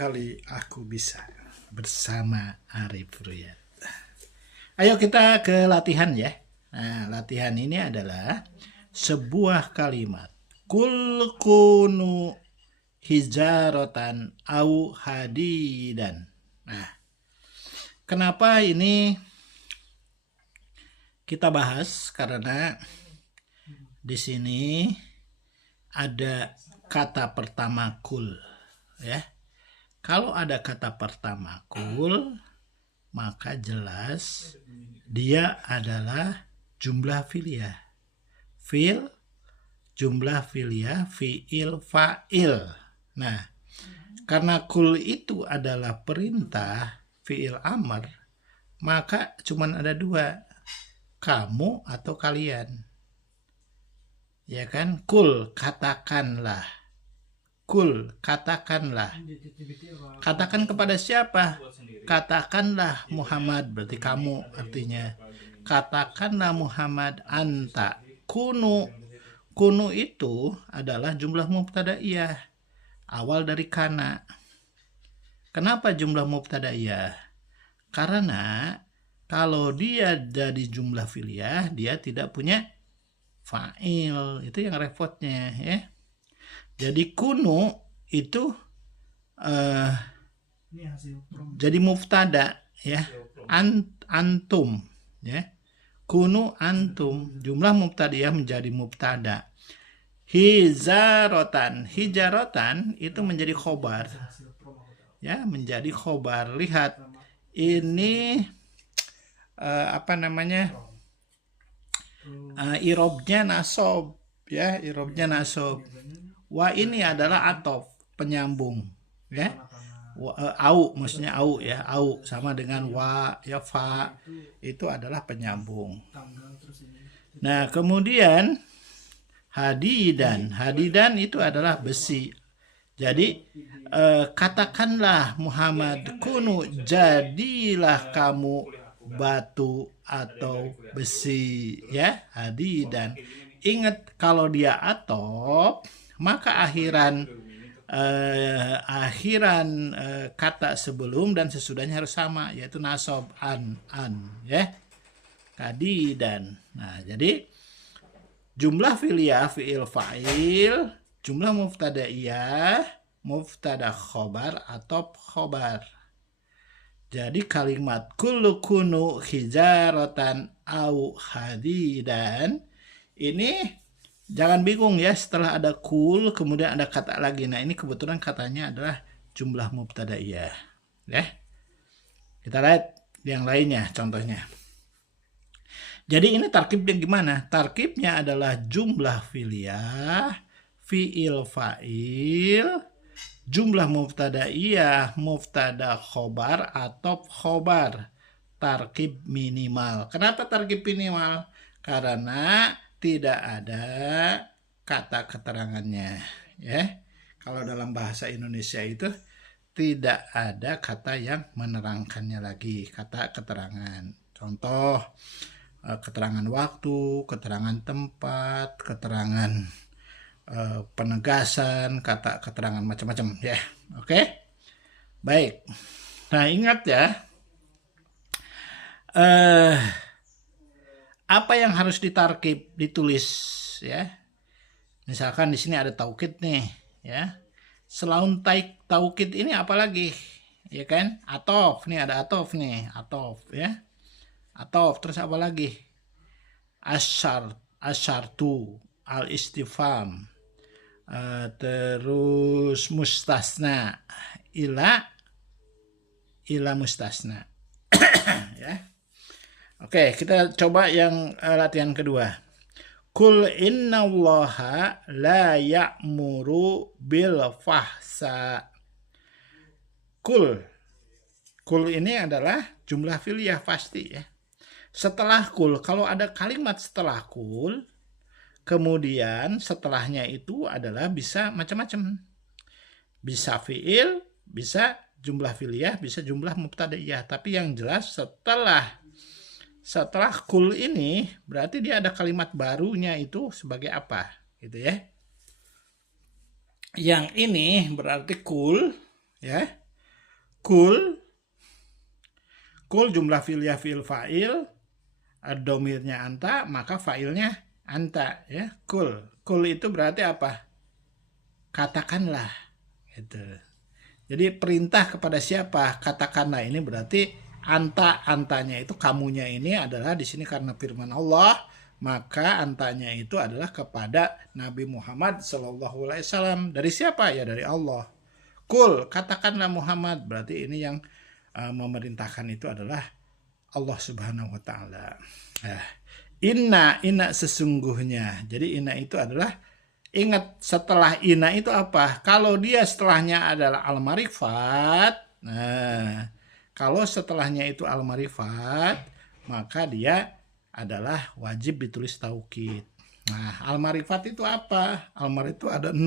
kali aku bisa bersama Arif Ruyat. Ayo kita ke latihan ya. Nah, latihan ini adalah sebuah kalimat. Kul kunu hijaratan au hadidan. Nah, kenapa ini kita bahas? Karena di sini ada kata pertama kul, ya. Kalau ada kata pertama kul, maka jelas dia adalah jumlah fi'liyah. Jumlah fi'liyah, fi'il, fa'il. Nah, karena kul itu adalah perintah fi'il amr, maka cuman ada dua, kamu atau kalian. Ya kan? Kul, katakanlah. Kul, katakanlah. Katakan kepada siapa? Katakanlah Muhammad, berarti kamu artinya. Katakanlah Muhammad anta. Kunu. Kunu itu adalah jumlah mubtadaiyah. Awal dari kana. Kenapa jumlah mubtadaiyah? Karena kalau dia jadi jumlah fi'liyah, dia tidak punya fa'il. Itu yang repotnya, ya. Jadi kunu itu jadi mubtada, ya. Antum, ya. Kunu antum, jumlah mubtadaiyah menjadi mubtada. Hijaratan itu menjadi khobar, ya, menjadi khobar. Lihat ini irobnya nasob, ya, irobnya nasob. Wa ini adalah atof, penyambung, ya. Au, maksudnya au, ya, au sama dengan wa, ya, fa itu adalah penyambung. Nah, kemudian hadidan itu adalah besi. Jadi katakanlah Muhammad, kunu, jadilah kamu batu atau besi, ya, hadidan. Ingat, kalau dia atof, maka akhiran kata sebelum dan sesudahnya harus sama, yaitu nasob, an, ya, hadidan. Nah, jadi jumlah fi'liyah, fi'il, fa'il, jumlah mubtadaiyah, mubtada khobar atau khobar. Jadi kalimat kullu kunu hijaratan au hadidan ini jangan bingung ya, setelah ada kul kemudian ada kata lagi. Nah, ini kebetulan katanya adalah jumlah mubtadaiyah, ya. Kita lihat yang lainnya contohnya. Jadi ini tarkibnya gimana? Tarkibnya adalah jumlah fi'liyah, fi'il, fa'il, jumlah mubtadaiyah, mubtada khobar atau khobar. Tarkib minimal. Kenapa tarkib minimal? Karena tidak ada kata keterangannya, ya. Kalau dalam bahasa Indonesia itu tidak ada kata yang menerangkannya lagi, kata keterangan. Contoh, keterangan waktu, keterangan tempat, keterangan penegasan, kata keterangan macam-macam, ya. Oke? Baik. Nah, ingat ya, apa yang harus ditarkib, ditulis, ya. Misalkan di sini ada taukid nih, ya. Selain taukid ini apa lagi? Ya kan? Atof, nih ada atof nih, atof, ya. Atof, terus apa lagi? Asyartu, al-istifham, terus mustasna, ila mustasna. Ya. Oke, kita coba yang latihan kedua. Kul innallaha la ya'muru bil fahsa. Kul ini adalah jumlah fi'liyah pasti, ya. Setelah kul, kalau ada kalimat setelah kul, kemudian setelahnya itu adalah bisa macam-macam. Bisa fi'il, bisa jumlah fi'liyah, bisa jumlah mubtadaiyah. Tapi yang jelas setelah kul ini berarti dia ada kalimat barunya itu sebagai apa, gitu ya. Yang ini berarti kul, ya. kul, jumlah fi'liyah fi'il fa'il, domirnya anta, maka fa'ilnya anta, ya. Kul itu berarti apa? Katakanlah, gitu. Jadi perintah kepada siapa? Katakanlah, ini berarti antanya itu, kamunya ini adalah di sini karena firman Allah, maka antanya itu adalah kepada Nabi Muhammad SAW. Dari siapa? Ya dari Allah. Kul, katakanlah Muhammad, berarti ini yang memerintahkan itu adalah Allah Subhanahu wa taala. Nah, inna sesungguhnya. Jadi inna itu adalah, ingat setelah inna itu apa? Kalau dia setelahnya adalah al-marifat. Nah, kalau setelahnya itu al-marifat, maka dia adalah wajib ditulis taukid. Nah, al-marifat itu apa? Al-marifat itu ada 6.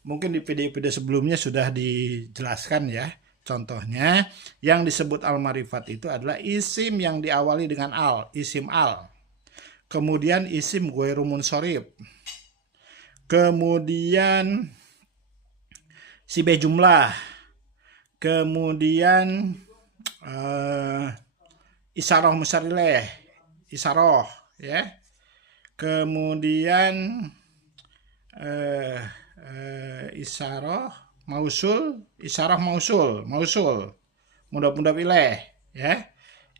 Mungkin di video-video sebelumnya sudah dijelaskan ya. Contohnya, yang disebut al-marifat itu adalah isim yang diawali dengan al, isim al. Kemudian isim ghairu munsharif. Kemudian sibeh jumlah. Kemudian isyarah musarileh, isyarah, ya. Kemudian isyarah mausul, mudah-mudah pilih, ya.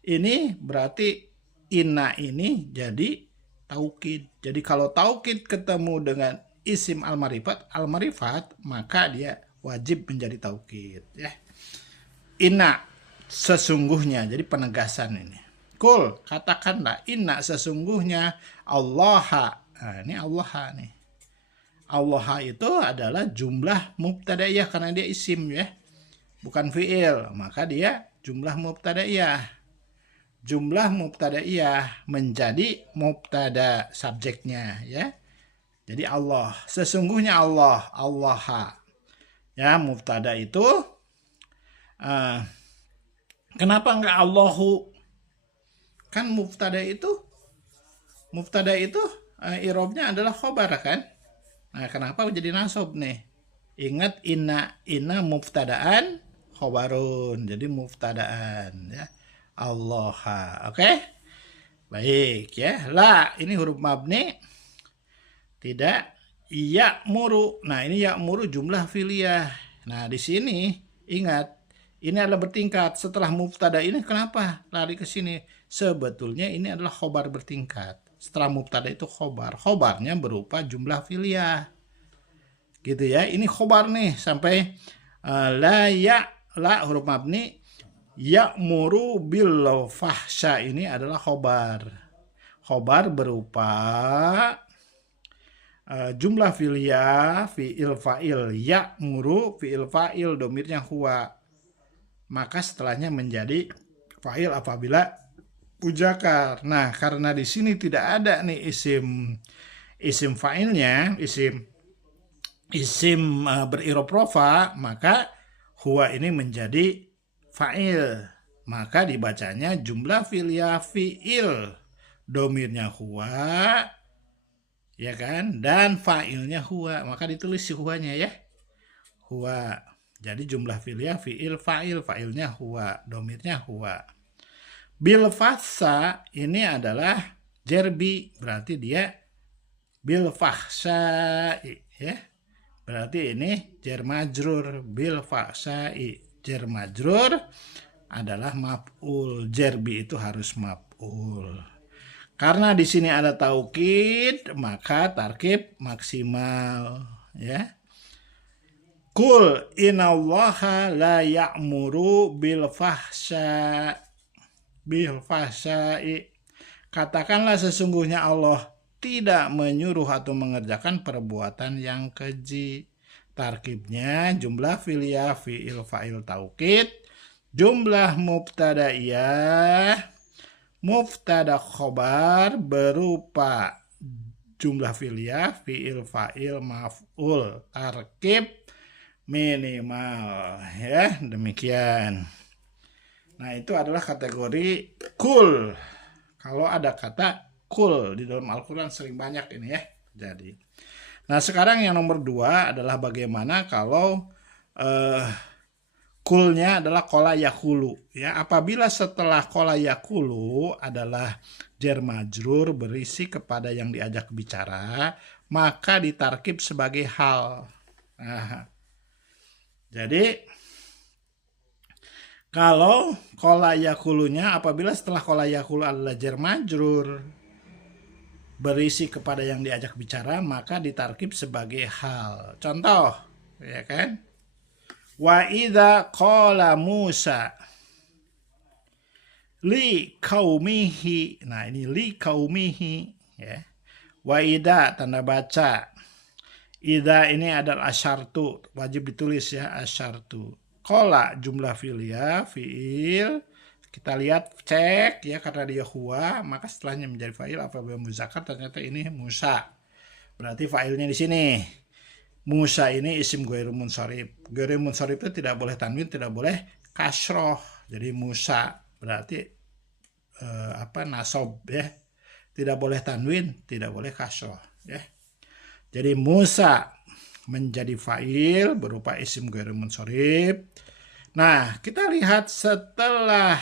Ini berarti inna ini jadi taukid. Jadi kalau taukid ketemu dengan isim al-marifat, maka dia wajib menjadi taukid, ya. Inna sesungguhnya, jadi penegasan ini. Kul, katakanlah, inna sesungguhnya Allah. Nah, ini Allah nih. Allah itu adalah jumlah mubtadaiyah karena dia isim, ya. Bukan fi'il, maka dia jumlah mubtadaiyah. Jumlah mubtadaiyah menjadi mubtada subjeknya, ya. Jadi Allah, sesungguhnya Allah, ya. Mubtada itu kenapa enggak Allahu? Kan mubtada itu i'rabnya adalah khobar kan? Nah, kenapa jadi nasab nih? Ingat inna mubtadaan khobarun. Jadi mubtadaan, ya. Allah. Oke? Baik, ya. La, ini huruf mabni. Tidak ya'muru. Nah, ini ya'muru jumlah fi'liyah. Nah, di sini ingat, ini adalah bertingkat. Setelah mubtada ini kenapa lari ke sini? Sebetulnya ini adalah khobar bertingkat. Setelah mubtada itu khobar. Khobarnya berupa jumlah fi'liyah. Gitu ya. Ini khobar nih sampai la huruf mabni ya'muru bil fahsya, ini adalah khobar. Khobar berupa jumlah fi'liyah fi'il fa'il, ya'muru fi'il fa'il, domirnya huwa. Maka setelahnya menjadi fa'il apabila ujakar. Nah, karena di sini tidak ada nih isim fa'ilnya, isim berirob rofa, maka huwa ini menjadi fa'il. Maka dibacanya jumlah fi'liyah fi'il, domirnya huwa, ya kan, dan fa'ilnya huwa, maka ditulis si huwanya, ya, huwa. Jadi jumlah fi'liyah fi'il fa'il, fa'ilnya huwa, domirnya huwa. Bil fahsa ini adalah jerbi, berarti dia bil fahsai, ya. Berarti ini jar majrur, bil fahsai, jar majrur adalah maf'ul. Jerbi itu harus maf'ul. Karena di sini ada taukid, maka tarkib maksimal, ya. Kul innallaha la ya'muru bil fahsya'i. Katakanlah sesungguhnya Allah tidak menyuruh atau mengerjakan perbuatan yang keji. Tarkibnya jumlah fi'liyah fi'il fa'il taukid, jumlah mubtadaiyah mubtada khobar berupa jumlah fi'liyah fi'il fa'il maf'ul, tarkib minimal, ya. Demikian. Nah, itu adalah kategori kul. Kalau ada kata kul di dalam Al-Quran sering banyak ini, ya. Jadi, nah sekarang yang nomor 2 adalah bagaimana kalau kulnya adalah kola yakulu. Ya, apabila setelah kola yakulu adalah jar majrur berisi kepada yang diajak bicara, maka ditarkib sebagai hal. Nah, jadi kalau kola yakulunya apabila setelah kola yakulu adalah jar majrur berisi kepada yang diajak bicara, maka ditarkib sebagai hal. Contoh, ya kan? Wa idza qala Musa li qaumihi. Nah, ini li qaumihi, ya. Wa idza tanda baca. Idza ini adalah asyartu, wajib ditulis ya, asyartu. Qala jumlah fi'liyah, fi'il. Kita lihat, cek ya, karena dia huwa, maka setelahnya menjadi fa'il apabila muzakkar ternyata ini Musa. Berarti fa'ilnya di sini. Musa ini isim ghairu munsharif. Ghairu munsharif itu tidak boleh tanwin, tidak boleh kasroh. Jadi Musa berarti nasob ya. Tidak boleh tanwin, tidak boleh kasroh ya. Jadi Musa menjadi fa'il berupa isim ghairu munsharif. Nah, kita lihat setelah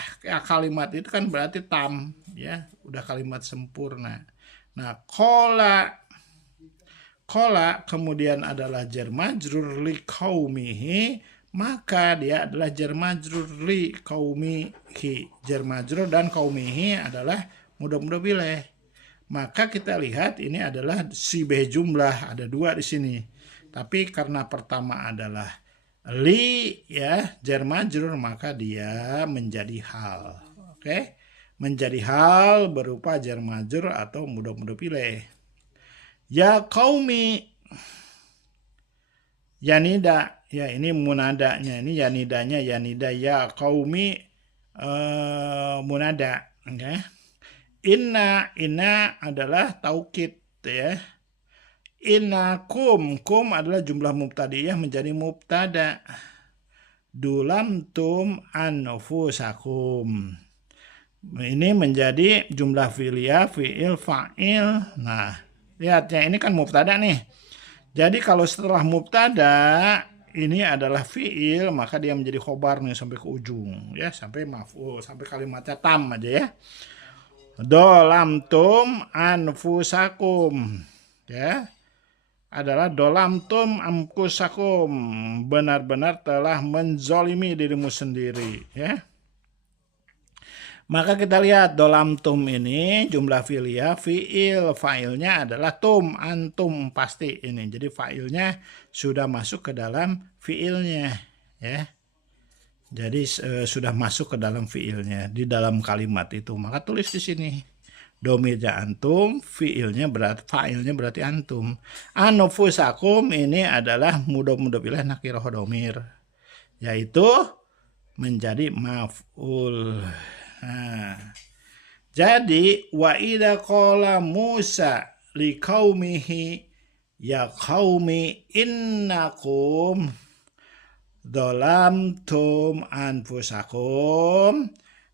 kalimat itu kan berarti tam ya, udah kalimat sempurna. Nah, kola kemudian adalah jar majrur li qaumihi, maka dia adalah jar majrur li qaumihi. Jar majrur dan qaumihi adalah mudhof ilaih. Maka kita lihat ini adalah sibeh jumlah, ada dua di sini. Tapi karena pertama adalah li ya, jar majrur, maka dia menjadi hal. Oke? Menjadi hal berupa jar majrur atau mudhof ilaih. Ya qaumi, yanida, ya ini munadanya, ini yanidanya, yanida ya qaumi munada, okay. Inna adalah taukid ya. Inna kum adalah jumlah mubtadiyah menjadi mubtada. Dulamtum anfusakum. Ini menjadi jumlah fi'liyah, fi'il, fa'il. Nah, lihat ya, ini kan mubtada nih. Jadi kalau setelah mubtada ini adalah fi'il, maka dia menjadi khobar nih sampai ke ujung ya, sampai maf'ul, sampai kalimatnya tam aja ya. Dolamtum anfusakum ya, adalah dolamtum anfusakum, benar-benar telah menzolimi dirimu sendiri ya. Maka kita lihat dolamtum ini jumlah fi'liyah, fi'il, fa'ilnya adalah tum, antum pasti ini. Jadi fa'ilnya sudah masuk ke dalam fi'ilnya ya. Jadi sudah masuk ke dalam fi'ilnya di dalam kalimat itu. Maka tulis di sini domirnya antum, fa'ilnya berarti antum. Anfusakum ini adalah mudhof ilaih nakirah domir, yaitu menjadi maf'ul. Nah, jadi wa idza qala Musa li qaumihi ya qaumi innakum dolamtum anfusakum,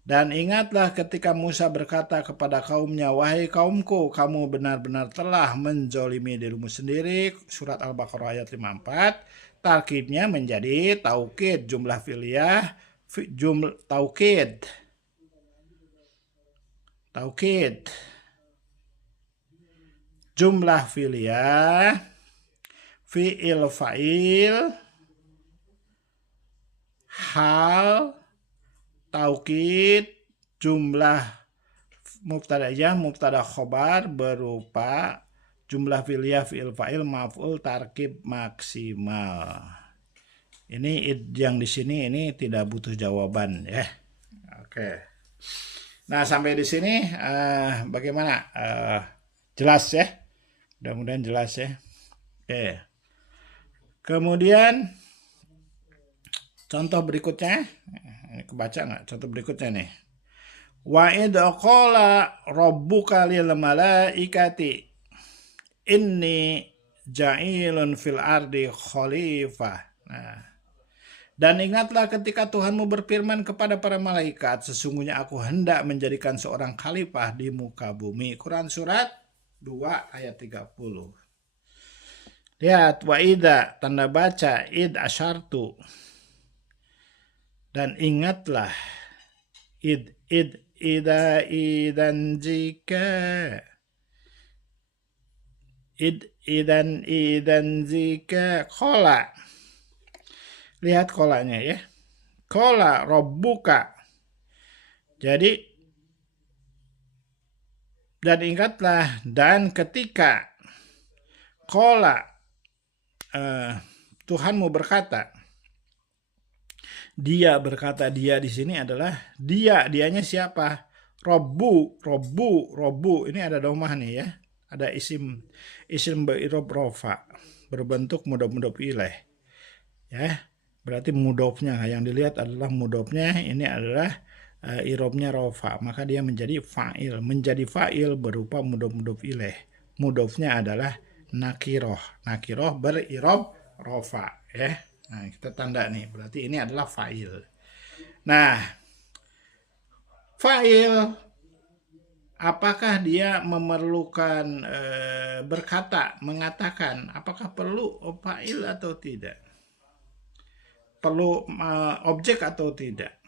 dan ingatlah ketika Musa berkata kepada kaumnya, wahai kaumku, kamu benar-benar telah menzolimi dirimu sendiri. Surat Al-Baqarah ayat 54. Tarkibnya menjadi taukid, jumlah fi'liyah, taukid, jumlah fi'liyah, fi'il, fa'il, hal, taukid, jumlah mubtada'iyah, mubtada khobar berupa jumlah fi'liyah, fi'il, fa'il, maf'ul, tarkib maksimal. Ini yang di sini ini tidak butuh jawaban ya. Oke. Nah, sampai di sini bagaimana? Jelas ya? Mudah-mudahan jelas ya. Oke. Kemudian contoh berikutnya, ini kebaca nggak? Contoh berikutnya nih. Wa idh qala rabbuka lil malaikati inni ja'ilun fil ardi khalifah. Nah, dan ingatlah ketika Tuhanmu berfirman kepada para malaikat, sesungguhnya aku hendak menjadikan seorang khalifah di muka bumi. Quran surat 2 ayat 30. Lihat, wa idza tanda baca id asyartu. Dan ingatlah, idan jika, idan jika kola. Lihat kolanya ya. Kola robbuka. Jadi, dan ingatlah, dan ketika kola Tuhanmu berkata, dia berkata, dia di sini adalah dianya siapa? Robbu. Ini ada domah nih ya. Ada isim be'irob rofa, berbentuk mudhof ilaih. Ya, berarti mudhofnya yang dilihat adalah mudhofnya, ini adalah irobnya rofa, maka dia menjadi fa'il. Menjadi fa'il berupa mudhof ilaih. Mudhofnya adalah nakiroh berirob rofa ya. Nah, kita tanda nih, berarti ini adalah fa'il. Nah, fa'il, apakah dia memerlukan berkata, mengatakan, apakah perlu fa'il atau tidak? Perlu objek atau tidak?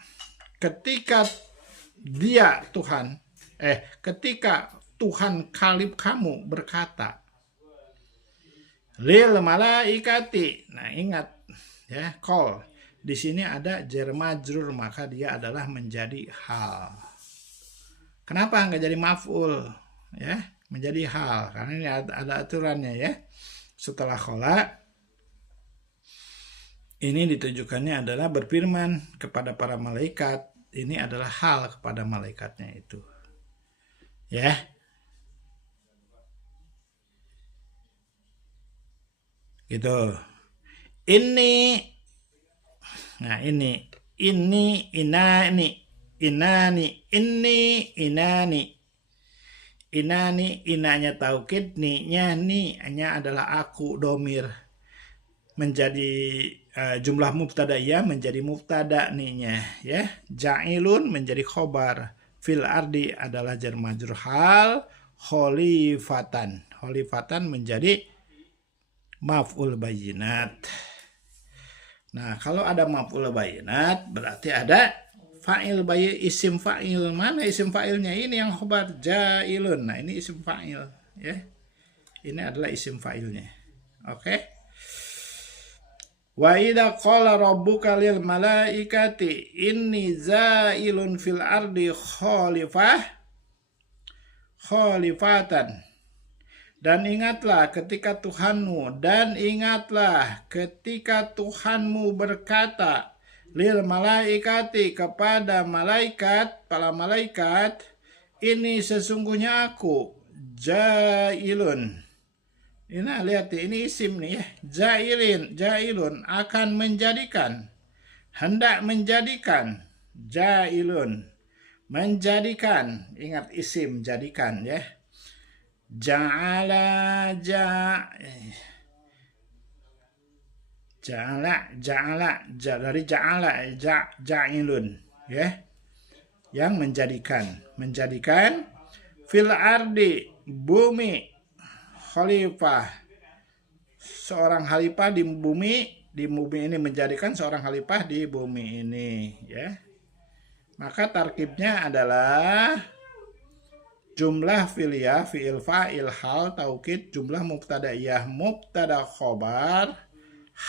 Ketika dia Tuhan, ketika Tuhan kalib kamu berkata, lil malaikati. Nah, ingat ya, call. Di sini ada jar majrur, maka dia adalah menjadi hal. Kenapa nggak jadi maf'ul? Ya, menjadi hal. Karena ini ada aturannya ya. Setelah kola, ini ditujukannya adalah berfirman kepada para malaikat. Ini adalah hal kepada malaikatnya itu. Ya. Gitu. Ini, nah ini inani, inanya taukid, ni-nya ni-nya adalah aku domir, menjadi jumlah mubtada ya, menjadi mubtada ni-nya ya. Ja'ilun menjadi khobar, fil ardi adalah jar majrur hal, khalifatan menjadi maf'ul bayyinat. Nah, kalau ada maf'ul bayyinat berarti ada fa'il isim fa'il. Mana isim fa'ilnya? Ini yang khobar ja'ilun. Nah, ini isim fa'il ya. Ini adalah isim fa'ilnya. Oke. Wa idza qala rabbuka lil malaikati inni za'ilun fil ardi khalifatan. Dan ingatlah ketika Tuhanmu berkata lil malaikati kepada para malaikat, ini sesungguhnya aku ja'ilun. Ini lihat ini isim nih ya. Ja'ilun akan menjadikan, hendak menjadikan, ja'ilun menjadikan, ingat isim jadikan ya. Ja'ala dari ja'ilun ya, yang menjadikan fil ardi bumi, khalifah seorang khalifah di bumi ini, menjadikan seorang khalifah di bumi ini ya. Maka tarkibnya adalah jumlah fi'liyah, fi'il fa'il hal taukid, jumlah mubtadaiyah mubtada khobar,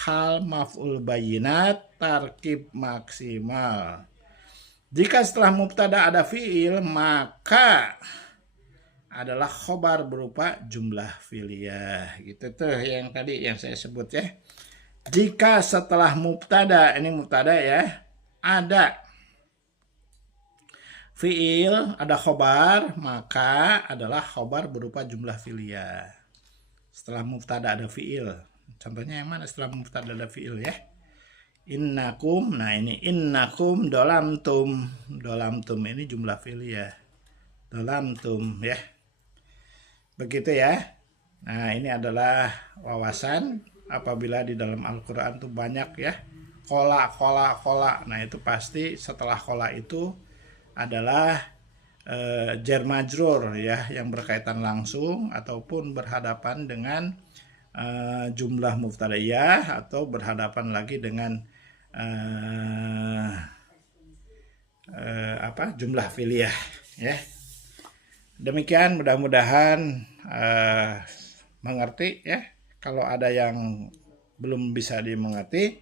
hal maf'ul bayyinat, tarkib maksimal. Jika setelah mubtada ada fi'il, maka adalah khobar berupa jumlah fi'liyah. Gitu tuh yang tadi yang saya sebut ya. Jika setelah mubtada, ini mubtada ya, ada fi'il, ada khobar, maka adalah khobar berupa jumlah fi'liyah. Setelah mubtada ada fi'il. Contohnya yang mana setelah mubtada ada fi'il ya? Innakum, nah ini innakum dolamtum ini jumlah fi'liyah. Dolamtum ya. Begitu ya. Nah, ini adalah wawasan apabila di dalam Al-Qur'an tuh banyak ya. Kola. Nah, itu pasti setelah kola itu adalah jar majrur ya, yang berkaitan langsung ataupun berhadapan dengan jumlah mubtadaiyah, atau berhadapan lagi dengan jumlah filyah ya. Demikian, mudah-mudahan mengerti ya. Kalau ada yang belum bisa dimengerti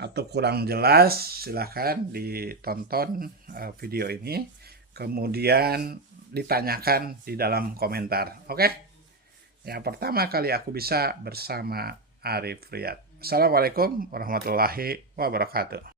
atau kurang jelas, silahkan ditonton video ini, kemudian ditanyakan di dalam komentar. Oke? Yang pertama kali aku bisa bersama Arif Riyad. Assalamualaikum warahmatullahi wabarakatuh.